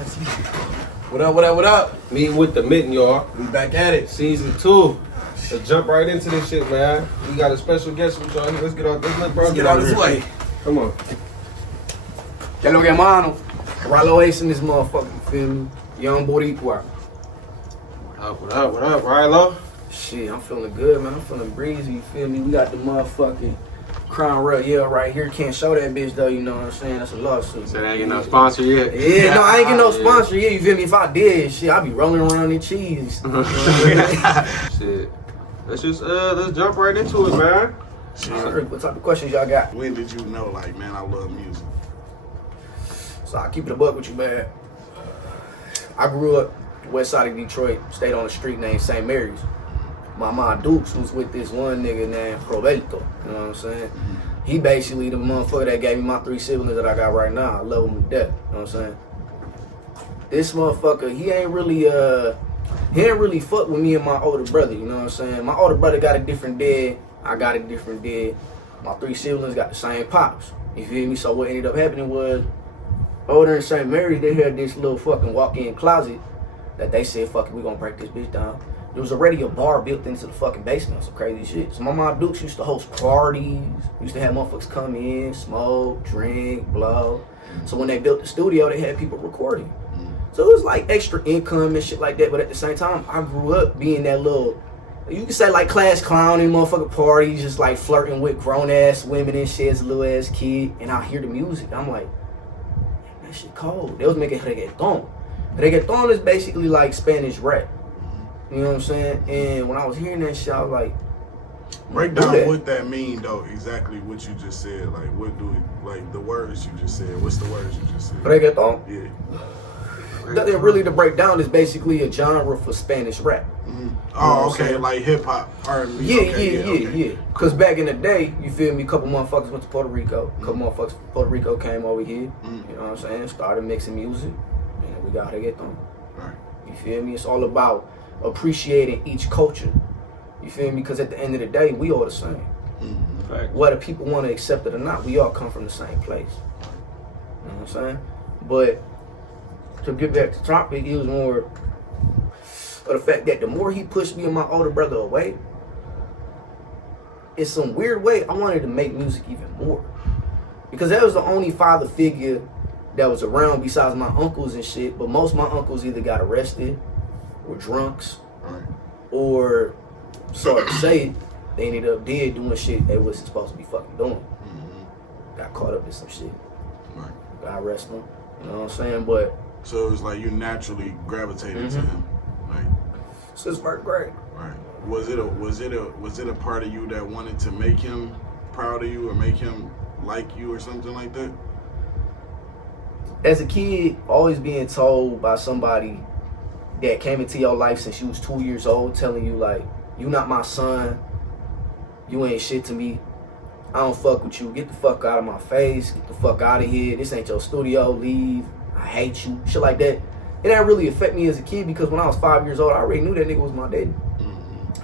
What up, what up, what up? Me with the Mitten, y'all. We back at it. Season 2. Let's jump right into this shit, man. We got a special guest with y'all. Let's get out this bro. Let's get out this way. Come on. Ya lo que mano. Rylo Ace in this motherfucker, you feel me? Young Boricua. What up, Rylo? Shit, I'm feeling good, man. I'm feeling breezy, you feel me? We got the motherfucking Crown Royal right here. Can't show that bitch though, you know what I'm saying? That's a lawsuit. So they ain't get no sponsor yet? Yeah, no, I ain't get no sponsor yet, you feel me? If I did, shit, I'd be rolling around in cheese. Shit. Let's jump right into it, man. What type of questions y'all got? When did you know, like, man, I love music? So I keep it a buck with you, man. I grew up west side of Detroit, stayed on a street named St. Mary's. My mom Dukes was with this one nigga named Roberto, you know what I'm saying? He basically the motherfucker that gave me my 3 siblings that I got right now. I love him to death, you know what I'm saying? This motherfucker, he ain't really fuck with me and my older brother, you know what I'm saying? My older brother got a different dad, I got a different dad. My 3 siblings got the same pops, you feel me? So what ended up happening was, over in St. Mary's, they had this little fucking walk-in closet that they said, fuck it, we gonna break this bitch down. There was already a bar built into the fucking basement, some crazy shit. So my mom Dukes used to host parties, used to have motherfuckers come in, smoke, drink, blow. So when they built the studio, they had people recording. So it was like extra income and shit like that, but at the same time, I grew up being that little, you could say like class clown in motherfucking parties, just like flirting with grown-ass women and shit as a little-ass kid. And I hear the music, I'm like, that shit cold. They was making reggaeton. Reggaeton is basically like Spanish rap. You know what I'm saying? And when I was hearing that shit, I was like, break down what that mean though, exactly what you just said. Like what do it, like the words you just said. What's the words you just said? Reggaeton? Yeah. Nothing really to break down, is basically a genre for Spanish rap. Oh, okay, like hip hop, R&B. Yeah. Cause back in the day, you feel me, a couple motherfuckers went to Puerto Rico. A couple motherfuckers from Puerto Rico came over here. You know what I'm saying? Started mixing music, and we got reggaeton. Right. You feel me? It's all about appreciating each culture. You feel me? Because at the end of the day, we all the same. Whether people want to accept it or not, we all come from the same place. You know what I'm saying? But to get back to the topic, it was more of the fact that the more he pushed me and my older brother away, in some weird way, I wanted to make music even more. Because that was the only father figure that was around besides my uncles and shit. But most of my uncles either got arrested, or drunks, or, sorry to say it, they ended up dead doing shit they wasn't supposed to be fucking doing. Got caught up in some shit. God rest them. You know what I'm saying? But so it was like you naturally gravitated to him, like since first grade. Right. Was it a part of you that wanted to make him proud of you or make him like you or something like that? As a kid, always being told by somebody that came into your life since you was 2 years old, telling you like, you not my son, you ain't shit to me, I don't fuck with you, get the fuck out of my face, get the fuck out of here, this ain't your studio, leave, I hate you, shit like that. It didn't really affect me as a kid because when I was 5 years old, I already knew that nigga was my daddy.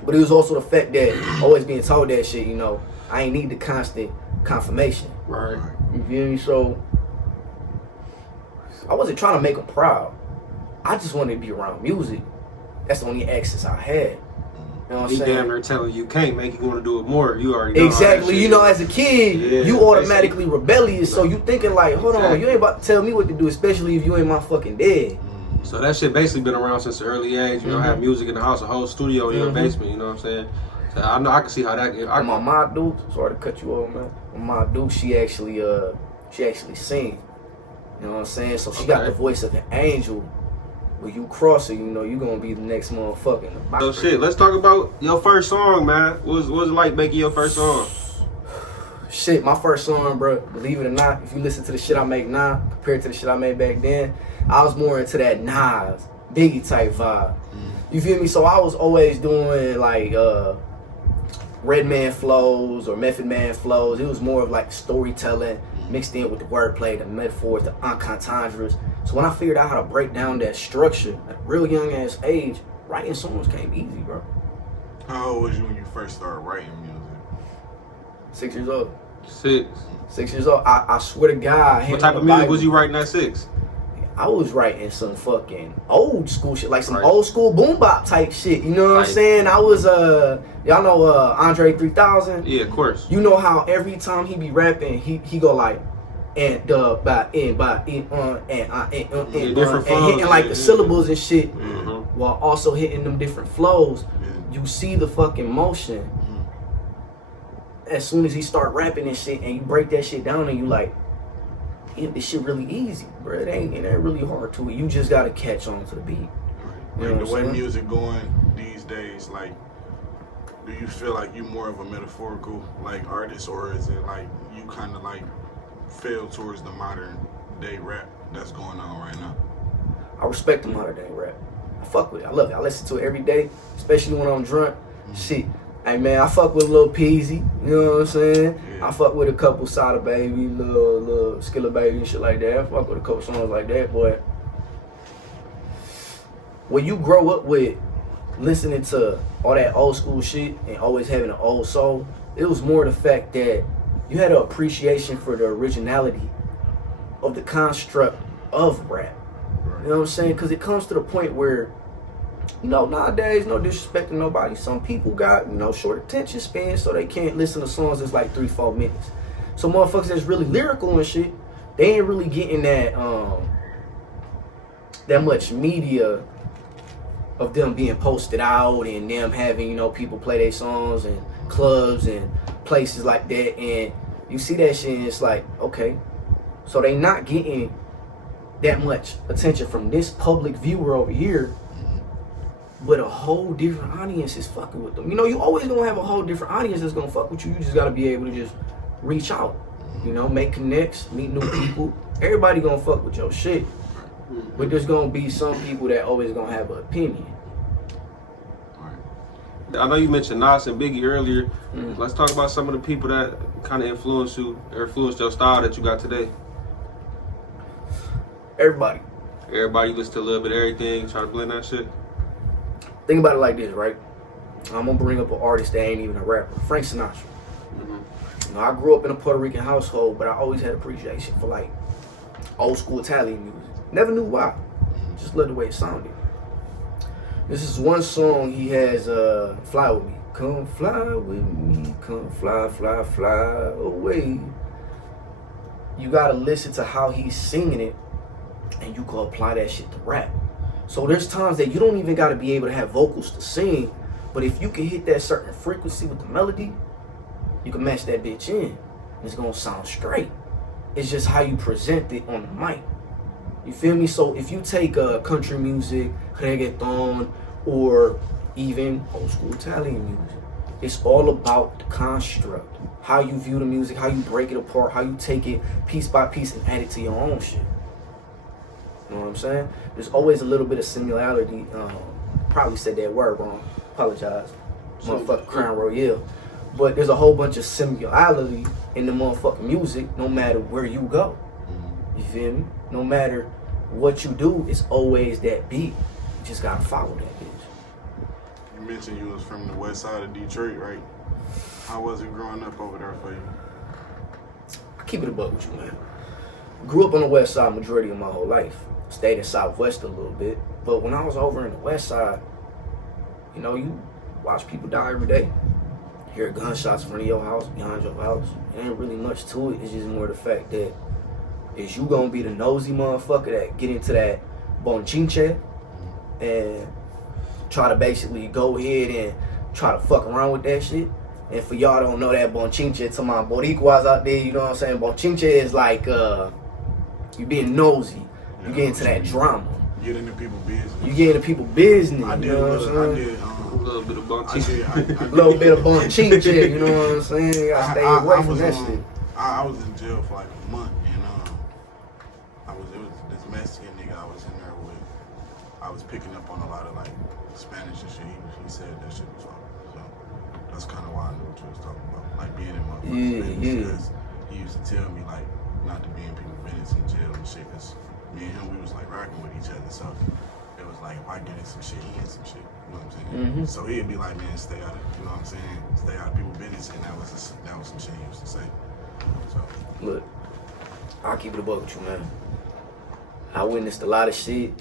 But it was also the fact that always being told that shit, you know, I ain't need the constant confirmation. Right. You feel me? So I wasn't trying to make him proud. I just wanted to be around music. That's the only access I had. You know what I'm saying? Damn near telling you can't make you want to do it more. You already know. Exactly. You know, as a kid, you automatically rebellious. So you thinking like, hold on, you ain't about to tell me what to do, especially if you ain't my fucking dad. So that shit basically been around since an early age. You know, have music in the house, a whole studio in your basement. You know what I'm saying? So I know I can see how that. My mom Duke, sorry to cut you off, man. My mom Duke, she actually sing. You know what I'm saying? So she got the voice of an angel. When you cross it, you know you gonna be the next motherfucker. So shit, let's talk about your first song, man. What was it like making your first song? Shit, my first song, bro, believe it or not, if you listen to the shit I make now compared to the shit I made back then, I was more into that Nas, Biggie type vibe. You feel me? So I was always doing like Redman flows or Method Man flows. It was more of like storytelling mixed in with the wordplay, the metaphors, the entendres. So when I figured out how to break down that structure at a real young ass age, writing songs came easy, bro. How old was you when you first started writing music? 6 years old. 6. 6 years old. I swear to God. What type of music was you writing at 6? I was writing some fucking old school shit, like some Right. old school boom bop type shit. You know what Right. I'm saying? I was y'all know Andre 3000. Yeah, of course. You know how every time he be rapping, he go like and hitting like the syllables and shit, while also hitting them different flows. Yeah. You see the fucking motion. As soon as he start rapping and shit, and you break that shit down, and you like, yeah, this shit really easy, bro. It ain't really hard to it. You just gotta catch on to the beat. Right. You know Like the way what I'm saying? music going these days, like, do you feel like you more of a metaphorical like artist, or is it like you kind of like feel towards the modern day rap that's going on right now? I respect the modern day rap. I fuck with it. I love it. I listen to it every day, especially when I'm drunk. Shit. Hey man, I fuck with a little Peasy, you know what I'm saying? Yeah. I fuck with a couple Sada Baby, little Skilla Baby and shit like that. I fuck with a couple songs like that, boy. When you grow up with listening to all that old school shit and always having an old soul, it was more the fact that you had an appreciation for the originality of the construct of rap. Right. You know what I'm saying? Because it comes to the point where, you know, nowadays, no disrespect to nobody, some people got, you know, short attention spans, so they can't listen to songs that's like 3-4 minutes. So motherfuckers that's really lyrical and shit, they ain't really getting that much media of them being posted out and them having, you know, people play their songs and clubs and places like that. And you see that shit and it's like, okay, so they not getting that much attention from this public viewer over here, but a whole different audience is fucking with them. You know, you always gonna have a whole different audience that's gonna fuck with you. You just gotta be able to just reach out, you know, make connects, meet new people. Everybody gonna fuck with your shit, but there's gonna be some people that always gonna have an opinion. I know you mentioned Nas and Biggie earlier. Let's talk about some of the people that kind of influenced you, or influenced your style that you got today. Everybody. Everybody listen to a little bit of everything, try to blend that shit. Think about it like this, right? I'm gonna bring up an artist that ain't even a rapper, Frank Sinatra. You know, I grew up in a Puerto Rican household, but I always had appreciation for like old school Italian music. Never knew why. Just loved the way it sounded. This is one song he has, Fly With Me. Come fly with me, come fly, fly, fly away. You gotta listen to how he's singing it, and you can apply that shit to rap. So there's times that you don't even gotta be able to have vocals to sing, but if you can hit that certain frequency with the melody, you can match that bitch in. It's gonna sound straight. It's just how you present it on the mic. You feel me? So if you take country music, reggaeton, or even old school Italian music, it's all about the construct. How you view the music, how you break it apart, how you take it piece by piece and add it to your own shit. You know what I'm saying? There's always a little bit of similarity. Probably said that word wrong. Apologize. Motherfucking Crown Royale. But there's a whole bunch of similarity in the motherfucking music no matter where you go. You feel me? No matter what you do, it's always that beat. You just gotta follow that bitch. You mentioned you was from the west side of Detroit, right? How was it growing up over there for you? I keep it a buck with you, man. Grew up on the west side majority of my whole life. Stayed in Southwest a little bit. But when I was over in the west side, you know, you watch people die every day. Hear gunshots in front of your house, behind your house. It ain't really much to it. It's just more the fact that is you gonna be the nosy motherfucker that get into that bonchinche and try to basically go ahead and try to fuck around with that shit. And for y'all don't know that bonchinche, to my boricuas out there, you know what I'm saying? Bonchinche is like you being nosy. You get into that drama. Get into people's business. You get into people's business. I did you know what I'm saying? A little bit of I bonchinche. did. A little bit of bonchinche, you know what I'm saying? You gotta stay away from that shit. I was in jail for like a month, and it was this Mexican nigga I was in there with. I was picking up on a lot of like Spanish and shit. He said that shit was wrong. So that's kind of why I knew what you was talking about, like being in my business. Because he used to tell me like not to be in people's business in jail and shit. Cause me and him, we was like rocking with each other. So it was like if I get in some shit, he in some shit. You know what I'm saying? So he'd be like, man, stay out of, you know what I'm saying? Stay out of people's business, and that was some shit he used to say. So Look, I'll keep it a buck with you, man. I witnessed a lot of shit.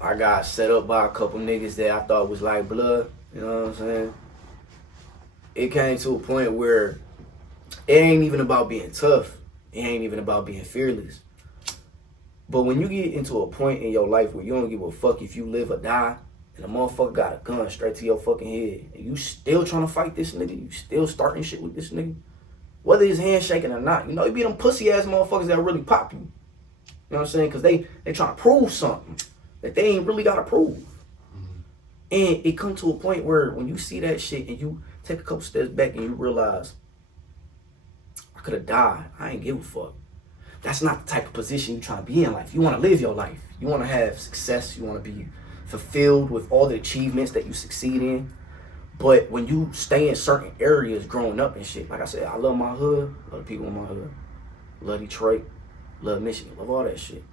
I got set up by a couple niggas that I thought was like blood. You know what I'm saying? It came to a point where it ain't even about being tough. It ain't even about being fearless. But when you get into a point in your life where you don't give a fuck if you live or die, and a motherfucker got a gun straight to your fucking head, and you still trying to fight this nigga, you still starting shit with this nigga, whether his hand shaking or not, you know, it be them pussy ass motherfuckers that really pop you. You know what I'm saying? Because they trying to prove something that they ain't really got to prove. And it come to a point where when you see that shit and you take a couple steps back and you realize, I could have died. I ain't give a fuck. That's not the type of position you trying to be in life. You want to live your life. You want to have success. You want to be fulfilled with all the achievements that you succeed in. But when you stay in certain areas growing up and shit, like I said, I love my hood, love the people in my hood, love Detroit, love Michigan, love all that shit.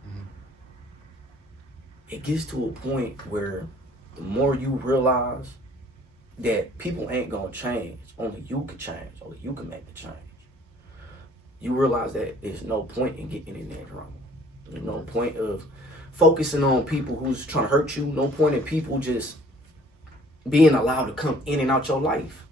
It gets to a point where the more you realize that people ain't gonna change, only you can change, only you can make the change. You realize that there's no point in getting in that drama. There's no point of focusing on people who's trying to hurt you. No point in people just being allowed to come in and out your life.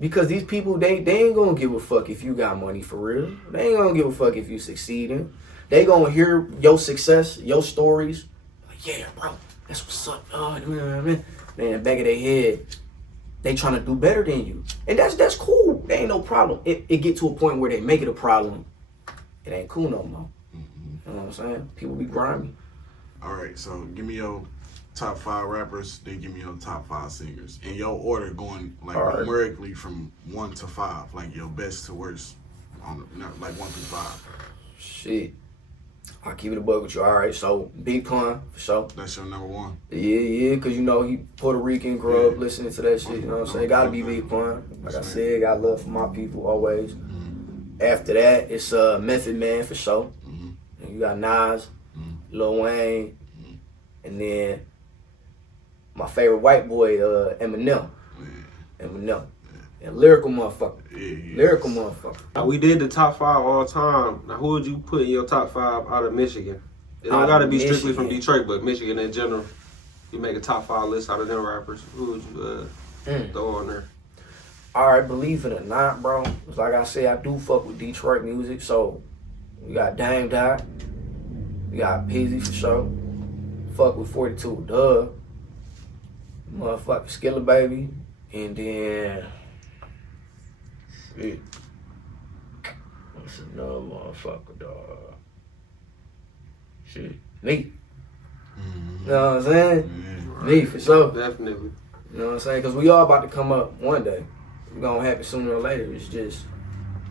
Because these people, they ain't gonna give a fuck if you got money for real. They ain't gonna give a fuck if you succeeding. They gonna hear your success, your stories. Like, yeah, bro, that's what's up. Oh, man, back of their head, they trying to do better than you. And that's cool. There ain't no problem. It get to a point where they make it a problem. It ain't cool no more. You know what I'm saying? People be grimy. All right, so give me your top 5 rappers, then give me your top 5 singers. In your order, going like numerically from 1 to 5, like your best to worst, on like 1 through 5. Shit. I'll keep it a buck with you. All right, so Big Pun, for sure. That's your number 1? Yeah, because you know he Puerto Rican, grew up listening to that shit, you know what I'm saying? Gotta be Big Pun. Like I said, got love for my people always. After that, it's Method Man, for sure. And you got Nas, Lil Wayne, and then my favorite white boy, Eminem. Eminem. And lyrical motherfucker. Lyrical motherfucker. Now, we did the top 5 all time. Now, who would you put in your top 5 out of Michigan? It don't gotta be strictly from Detroit, but Michigan in general. You make a top 5 list out of them rappers. Who would you throw on there? All right, believe it or not, bro. Cause like I said, I do fuck with Detroit music. So we got Dame Dot, we got Peasy for sure. Fuck with 42 Dub, motherfucker Skilla Baby, and then shit. What's another motherfucker, dog? Shit, me. You know what I'm saying? Me for sure. Definitely. You know what I'm saying? Because we all about to come up one day. It's gonna happen sooner or later. It's just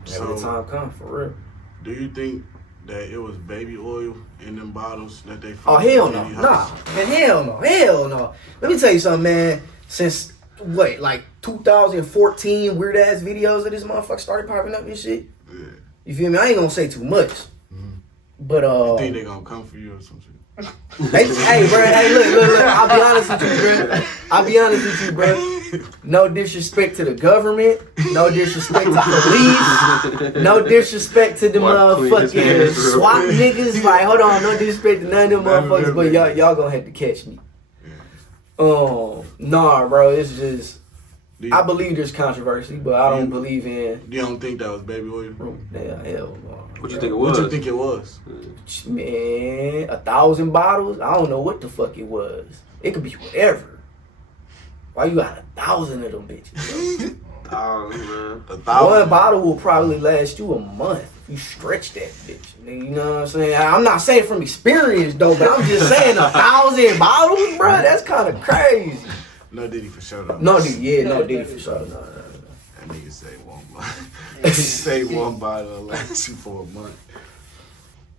whenever the time comes, for real. Do you think that it was baby oil in them bottles that they Oh, found? hell no. Nah. Man, hell no. Hell no. Let me tell you something, man. Since, like 2014, weird ass videos of this motherfucker started popping up and shit. Yeah. You feel me? I ain't gonna say too much. But, You think they gonna come for you or something? hey, bro. Hey, look. I'll be honest with you, bro. No disrespect to the government. No disrespect to police. No disrespect to the motherfucking SWAT niggas. Like, hold on. No disrespect to none of them motherfuckers. But y'all gonna have to catch me. Nah, bro. It's just, I believe there's controversy, but I don't believe in. You don't think that was baby oil? Damn, hell no. What you think it was? What you think it was? Man, 1,000 bottles? I don't know what the fuck it was. It could be whatever. Why you got 1,000 of them bitches? 1,000, man. 1,000. One bottle will probably last you a month if you stretch that bitch. You know what I'm saying? I'm not saying from experience though, but I'm just saying 1,000 bottles, bro. That's kind of crazy. No Diddy for sure though. No Diddy for sure. No. That nigga say one bottle. Say one bottle will last you for a month.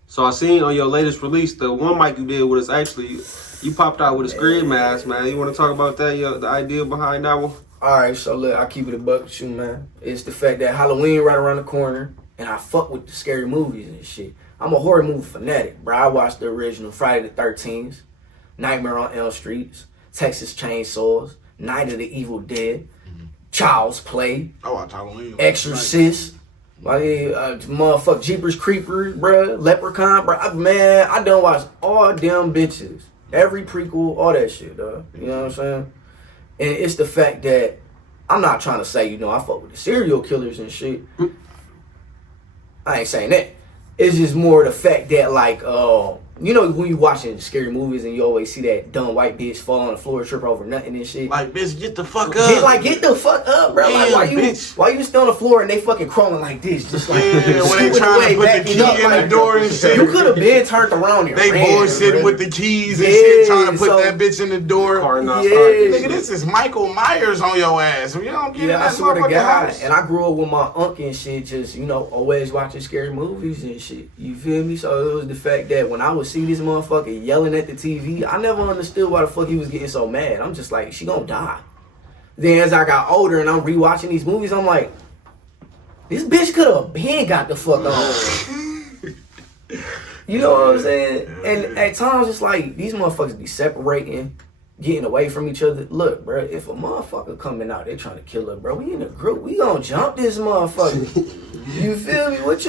So I seen on your latest release, the one mic you did with us, actually, you popped out with a scream mask, man. You want to talk about that, the idea behind that one? All right, so look, I keep it a buck with you, man. It's the fact that Halloween right around the corner, and I fuck with the scary movies and shit. I'm a horror movie fanatic, bro. I watched the original Friday the 13th, Nightmare on Elm Street, Texas Chainsaws, Night of the Evil Dead, Child's Play, I watched Halloween. Exorcist. Motherfucker, Jeepers Creepers, bruh, Leprechaun, bruh. Man, I done watched all them bitches. Every prequel, all that shit, dog. You know what I'm saying? And it's the fact that I'm not trying to say, I fuck with the serial killers and shit. I ain't saying that. It's just more the fact that, like, when you watching scary movies and you always see that dumb white bitch fall on the floor, trip over nothing and shit. Like, bitch, get the fuck up. Get the fuck up, bro. Yeah, like, bitch. why you still on the floor and they fucking crawling like this? Just like, when they trying to put the key in the door and shit. You could have been turned around and They bullshitting with the keys and shit, trying to put that bitch in the door. Nigga, this is Michael Myers on your ass. You don't get in that I swear to God. house. And I grew up with my uncle and shit, just, always watching scary movies and shit. You feel me? So it was the fact that when I would see this motherfucker yelling at the TV, I never understood why the fuck he was getting so mad. I'm just like, she gonna die. Then as I got older and I'm rewatching these movies, I'm like, this bitch could have been got the fuck on. You know what I'm saying? And at times it's like, these motherfuckers be separating, getting away from each other. Look, bro, if a motherfucker coming out, they trying to kill her, bro. We in a group. We gonna jump this motherfucker. You feel me? What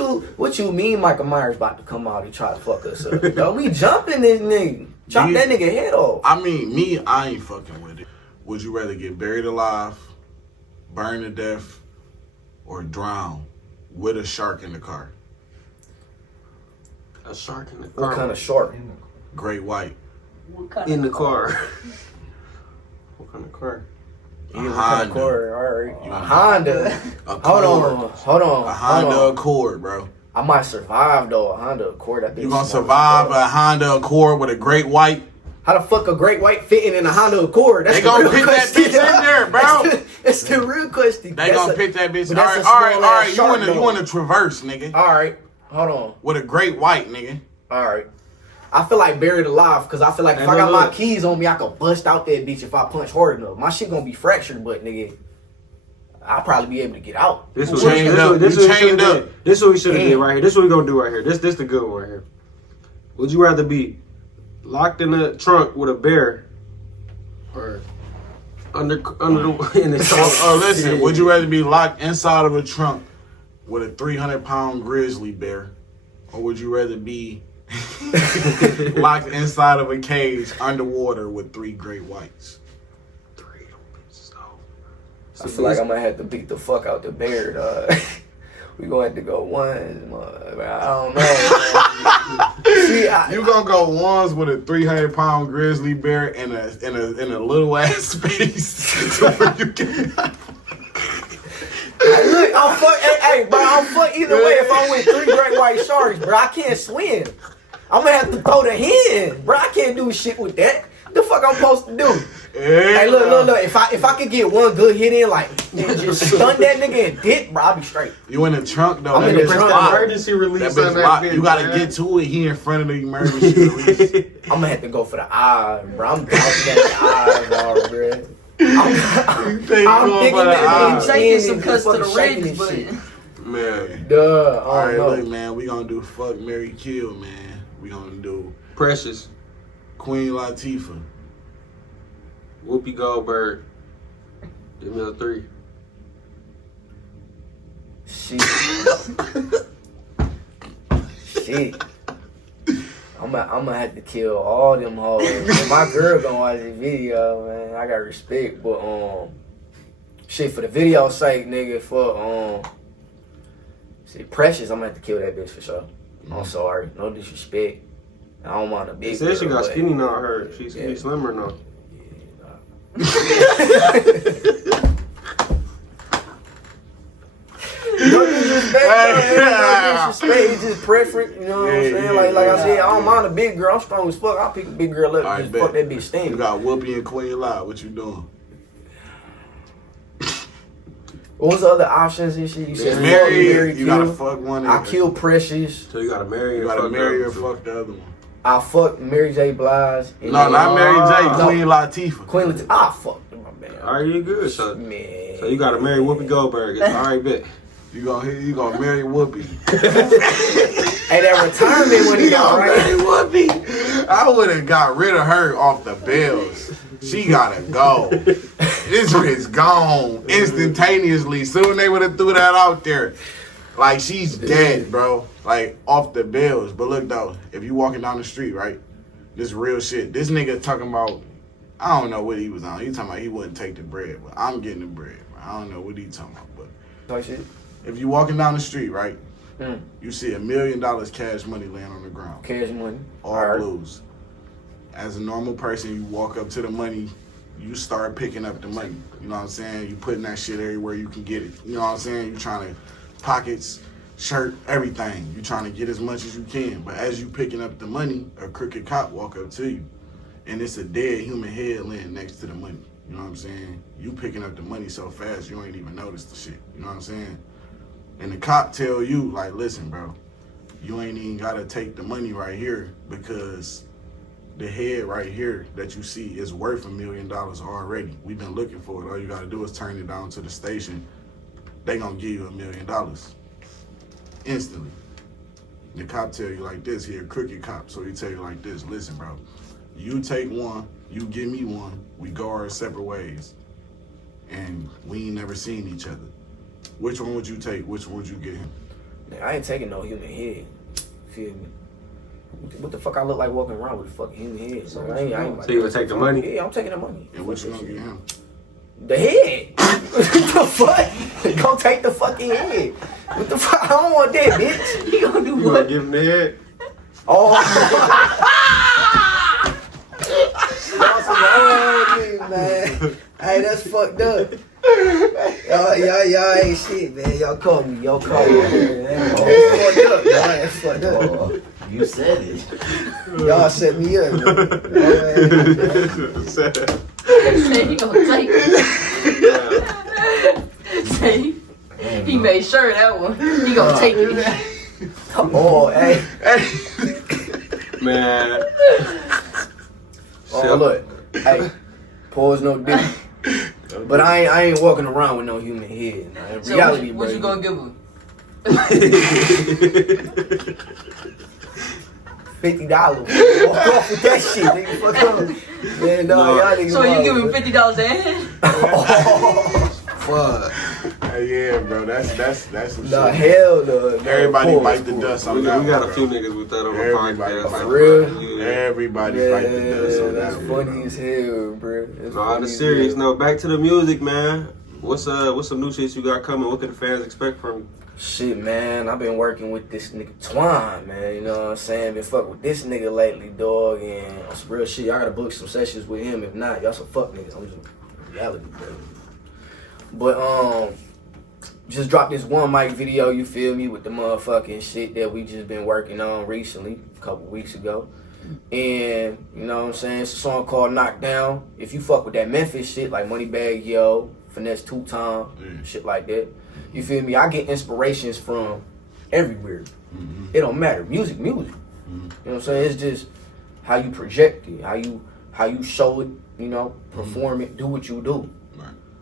you mean Michael Myers about to come out and try to fuck us up? Bro, we jumping this nigga. Chop that nigga head off. I mean, I ain't fucking with it. Would you rather get buried alive, burned to death, or drown with a shark in the car? A shark in the car. What kind of shark? Great white. In the car. What kind of car? A Honda. Alright. A Honda. Hold on. A Honda Accord, bro. I might survive though. A Honda Accord. You gonna survive a Honda Accord with a great white? How the fuck a great white fitting in a Honda Accord? That's they gonna pick that bitch in there, bro. That's the real question. They gonna pick that bitch. All right. You want to traverse, nigga. All right. Hold on. With a great white, nigga. All right. I feel like buried alive because I feel like if I got my keys on me, I could bust out that bitch if I punch hard enough. My shit gonna be fractured, but nigga, I'll probably be able to get out. This is what we should have did right here. This is what we gonna do right here. This the good one right here. Would you rather be locked in the trunk with a bear or under the in the trunk? Listen, would you rather be locked inside of a trunk with a 300-pound grizzly bear, or would you rather be locked inside of a cage underwater with 3 great whites? I feel like I'm gonna have to beat the fuck out the bear, dog. We gonna have to go ones, I don't know. See, you gonna go ones with a 300-pound grizzly bear in a little ass space where you can. Look, I'm fuck. Hey, bro, I'm fuck either way. If I'm with 3 great white sharks, bro, I can't swim. I'm gonna have to throw the hand, bro. I can't do shit with that. The fuck I'm supposed to do? Yeah. Hey, look. If I could get one good hit in, like, and just stun that nigga and dick, bro, I'll be straight. You in the trunk though? I'm in the trunk. Emergency release. That bitch, you gotta get to it. He in front of the emergency release. I'm gonna have to go for the eyes, bro. I'm dodging at the eyes, bro. I'm thinking that shaking some cuts to the rings, but man. Duh. All right, look, man. We gonna do fuck, marry, kill, man. We gonna do Precious, Queen Latifah, Whoopi Goldberg. Give me a 3. Shit. I'm gonna have to kill all them hoes. If my girl gonna watch this video, man, I got respect. But shit, for the video's sake, nigga, for Precious, I'm gonna have to kill that bitch for sure. I'm sorry, no disrespect. I don't mind a big. She said she got skinny now. Her, she's slimmer now. No disrespect, no disrespect. It's just preference, you know what I'm saying? Like I said, I don't mind a big girl. I'm strong as fuck. I'll pick a big girl up and just fuck that bitch steamy. You got Whoopi and Queen Latifah. What you doing? What was the other options and shit? You said marry. You gotta fuck one. I kill Precious. So you gotta marry. You gotta marry or fuck the other one. I'll fuck Mary J. Blige. No, not Mary J. Queen Latifah. Queen Latifah. Ah, fuck them, my man. All right, you good, so man. So you gotta marry Whoopi Goldberg. All right, bet. You gonna marry Whoopi. Hey, that retirement when he got right. Whoopi. I would have got rid of her off the bills. She gotta go. This bitch gone instantaneously. Soon they would have threw that out there. Like, she's dead, bro. Like, off the bills. But look, though, if you walking down the street, right? This real shit. This nigga talking about, I don't know what he was on. He talking about he wouldn't take the bread, but I'm getting the bread. Bro. I don't know what he talking about, but Like shit. if you walking down the street, right? You see $1 million cash money laying on the ground. Cash money. All blues. As a normal person, you walk up to the money, you start picking up the money. You know what I'm saying? You putting that shit everywhere you can get it. You know what I'm saying? You trying to pockets, shirt, everything. You trying to get as much as you can. But as you picking up the money, a crooked cop walk up to you, and it's a dead human head laying next to the money. You know what I'm saying? You picking up the money so fast, you ain't even notice the shit. You know what I'm saying? And the cop tell you, like, listen, bro, you ain't even gotta take the money right here because the head right here that you see is worth $1 million already. We've been looking for it. All you gotta do is turn it down to the station. They gonna give you $1 million instantly. The cop tell you like this, he a crooked cop, so he tell you like this, listen, bro, you take one, you give me one, we go our separate ways, and we ain't never seen each other. Which one would you take? Which one would you get him? Man, I ain't taking no human head. Feel me? What the fuck I look like walking around with a fucking human head? So I ain't So you gonna take the money? Yeah, I'm taking the money. And what you gonna get him? The head. What the fuck? Go take the fucking head. What the fuck? I don't want that, bitch. You gonna do You what? gonna give him the head? Oh. That's wrong, man. Hey, that's fucked up. Y'all ain't shit, man. Y'all call me. Y'all call me. Man. That's fucked up. That's fucked up. Oh, you said it. Y'all set me up, man. Say he gonna take it. Say he made sure of that one. He gonna take it. Oh, hey. Man. Oh, look. Hey, pause no dick. But I ain't walking around with no human head. Nah. In So reality, what you bro, gonna give him? $50. Walk off with that shit, nigga. Fuck up. Man, no, y'all niggas. So you wild, give him bro. $50 a hand? Oh, fuck. Hey, yeah, bro, that's some Nah, shit. hell no. Everybody Pause, bite the pause. dust We on that got one, a few bro. niggas with that on the Everybody podcast. bite For real? Yeah. Everybody Yeah, bite the dust on that's that one, funny bro. as hell, bro. That's No, on funny the as serious hell. note, back to the music, man. What's some new shit you got coming? What can the fans expect from you? Shit, man, I've been working with this nigga Twine, man. You know what I'm saying? Been fucking with this nigga lately, dog. And on some real shit, y'all gotta book some sessions with him. If not, y'all some fuck niggas. I'm just reality, bro. But just dropped this one mic video, you feel me, with the motherfucking shit that we just been working on recently, a couple weeks ago. And, you know what I'm saying, it's a song called Knockdown. If you fuck with that Memphis shit, like Moneybag Yo, Finesse Two Time, shit like that, you feel me, I get inspirations from everywhere. It don't matter. Music. You know what I'm saying? It's just how you project it, how you show it, you know, perform it, do what you do.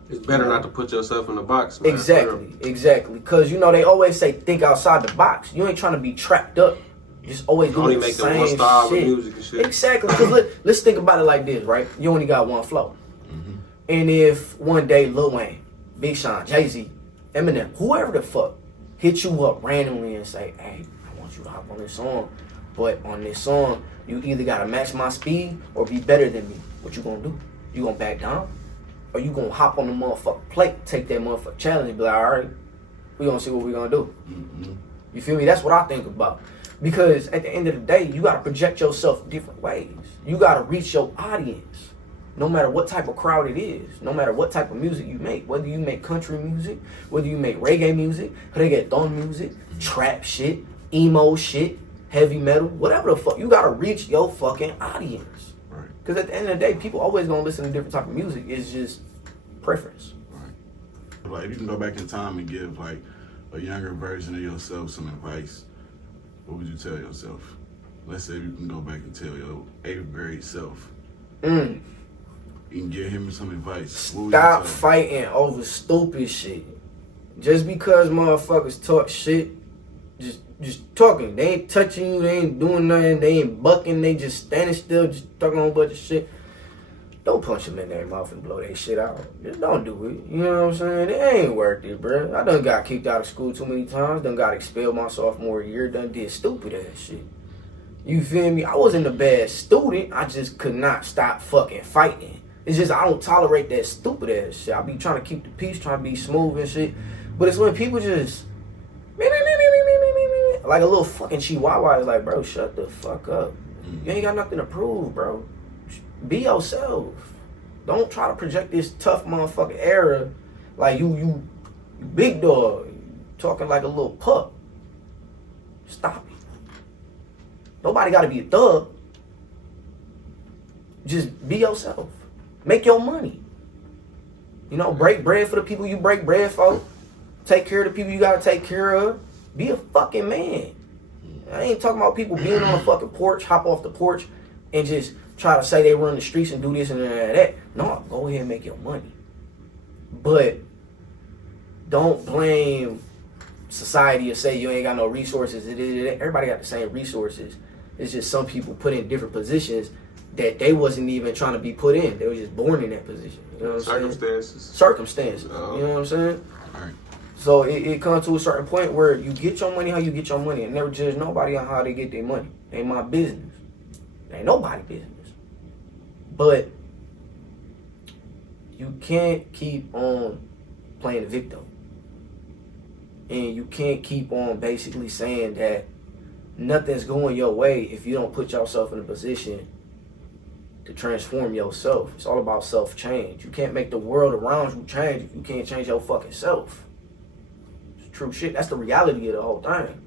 It's better not to put yourself in the box, man. Exactly. Cause you know they always say think outside the box. You ain't trying to be trapped up. Just always doing Only the make same one style shit. of music and shit. Exactly. Cause let's think about it like this, right? You only got one flow. And if one day Lil Wayne, Big Sean, Jay-Z, Eminem, whoever the fuck, hit you up randomly and say, hey, I want you to hop on this song. But on this song, you either gotta match my speed or be better than me. What you gonna do? You gonna back down? Or you gonna hop on the motherfucking plate, take that motherfucking challenge and be like, all right, we gonna see what we gonna do. You feel me? That's what I think about. Because at the end of the day, you gotta project yourself different ways. You gotta reach your audience. No matter what type of crowd it is, no matter what type of music you make, whether you make country music, whether you make reggae music, reggaeton music, trap shit, emo shit, heavy metal, whatever the fuck, you gotta reach your fucking audience. Right. Because at the end of the day, people always gonna listen to different type of music. It's just preference. Right. Like, if you can go back in time and give, like, a younger version of yourself some advice, what would you tell yourself? Let's say you can go back and tell your 8th grade self. You can give him some advice. What would Stop you tell him? fighting over stupid shit. Just because motherfuckers talk shit, just talking. They ain't touching you, they ain't doing nothing, they ain't bucking, they just standing still, just talking a whole bunch of shit. don't punch them in their mouth and blow their shit out. Just don't do it. You know what I'm saying? It ain't worth it, bro. I done got kicked out of school too many times. Done got expelled my sophomore year. Done did stupid ass shit. You feel me? I wasn't a bad student. I just could not stop fucking fighting. It's just I don't tolerate that stupid ass shit. I be trying to keep the peace, trying to be smooth and shit. But it's when people just like a little fucking chihuahua is like, bro, shut the fuck up. You ain't got nothing to prove, bro. Be yourself. Don't try to project this tough motherfucking era like you big dog, talking like a little pup. Stop it. Nobody got to be a thug. Just be yourself. Make your money. You know, break bread for the people you break bread for. Take care of the people you got to take care of. Be a fucking man. I ain't talking about people being on a fucking porch, hop off the porch, and just try to say they run the streets and do this and that. No, go ahead and make your money. But don't blame society and say you ain't got no resources. Everybody got the same resources. It's just some people put in different positions that they wasn't even trying to be put in. They were just born in that position. You know what I'm saying? Circumstances. You know what I'm saying? All right. So it comes to a certain point where you get your money how you get your money, and never judge nobody on how they get their money. It ain't my business. It ain't nobody's business. But you can't keep on playing the victim. And you can't keep on basically saying that nothing's going your way if you don't put yourself in a position to transform yourself. It's all about self-change. You can't make the world around you change if you can't change your fucking self. It's true shit. That's the reality of the whole thing.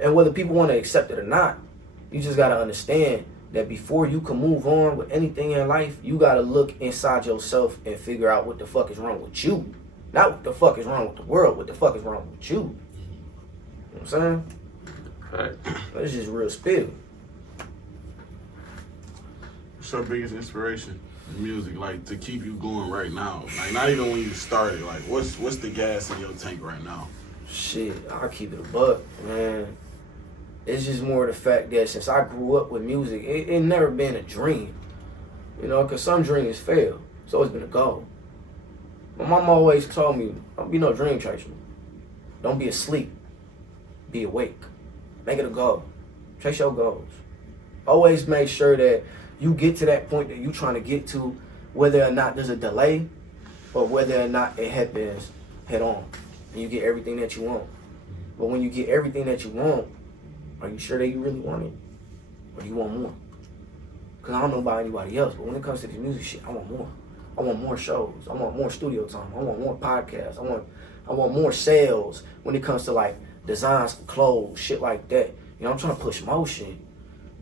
And whether people want to accept it or not, you just got to understand that before you can move on with anything in life, you got to look inside yourself and figure out what the fuck is wrong with you. Not what the fuck is wrong with the world, what the fuck is wrong with you. You know what I'm saying? Right. That's just real spill. What's your biggest inspiration in music, like, to keep you going right now? Like, not even when you started. Like, what's the gas in your tank right now? Shit, I'll keep it a buck, man. It's just more the fact that since I grew up with music, it never been a dream. You know, because some dreams fail. It's always been a goal. My mom always told me, don't be no dream chaser. Don't be asleep. Be awake. Make it a goal. Chase your goals. Always make sure that you get to that point that you're trying to get to, whether or not there's a delay or whether or not it happens head on. And you get everything that you want. But when you get everything that you want, are you sure that you really want it? Or do you want more? Because I don't know about anybody else, but when it comes to this music shit, I want more. I want more shows. I want more studio time. I want more podcasts. I want more sales when it comes to like designs for clothes, shit like that. You know, I'm trying to push motion,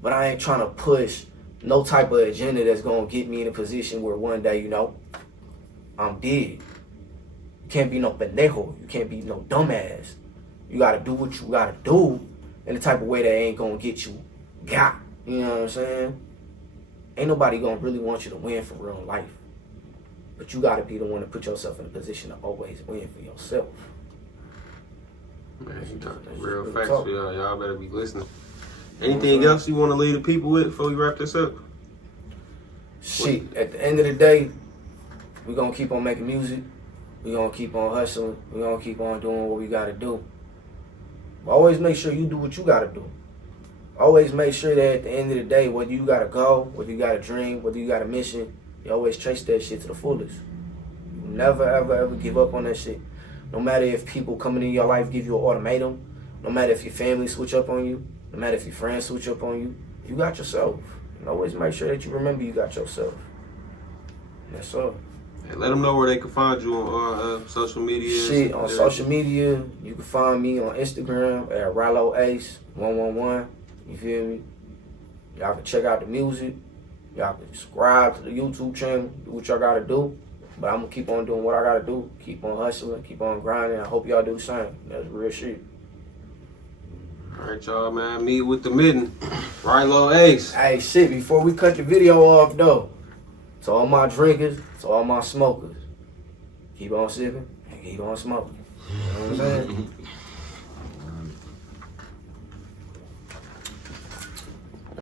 but I ain't trying to push no type of agenda that's gonna get me in a position where one day, you know, I'm dead. You can't be no pendejo. You can't be no dumbass. You gotta do what you gotta do in the type of way that ain't gonna get you got. You know what I'm saying? Ain't nobody gonna really want you to win for real life. But you gotta be the one to put yourself in a position to always win for yourself. Man, you talking real facts for y'all. Y'all better be listening. Anything else you want to leave the people with before we wrap this up? Shit, at the end of the day, we gonna keep on making music. We gonna keep on hustling. We gonna keep on doing what we gotta do. But always make sure you do what you gotta do. Always make sure that at the end of the day, whether you got a goal, whether you got a dream, whether you got a mission, you always chase that shit to the fullest. You never, ever, ever give up on that shit. No matter if people coming in your life give you an ultimatum, no matter if your family switch up on you, no matter if your friends switch up on you, you got yourself. And always make sure that you remember you got yourself. And that's all. And let them know where they can find you on social media. Shit, on social media, you can find me on Instagram at Rylo Ace 111. You feel me? Y'all can check out the music. Y'all can subscribe to the YouTube channel. Do what y'all gotta do. But I'm gonna keep on doing what I gotta do. Keep on hustling. Keep on grinding. I hope y'all do the same. That's real shit. All right, y'all, man. Meet with the Mitten. Rylo Ace. Hey, shit, before we cut the video off, though, to all my drinkers, to all my smokers, keep on sipping and keep on smoking. You know what I'm saying?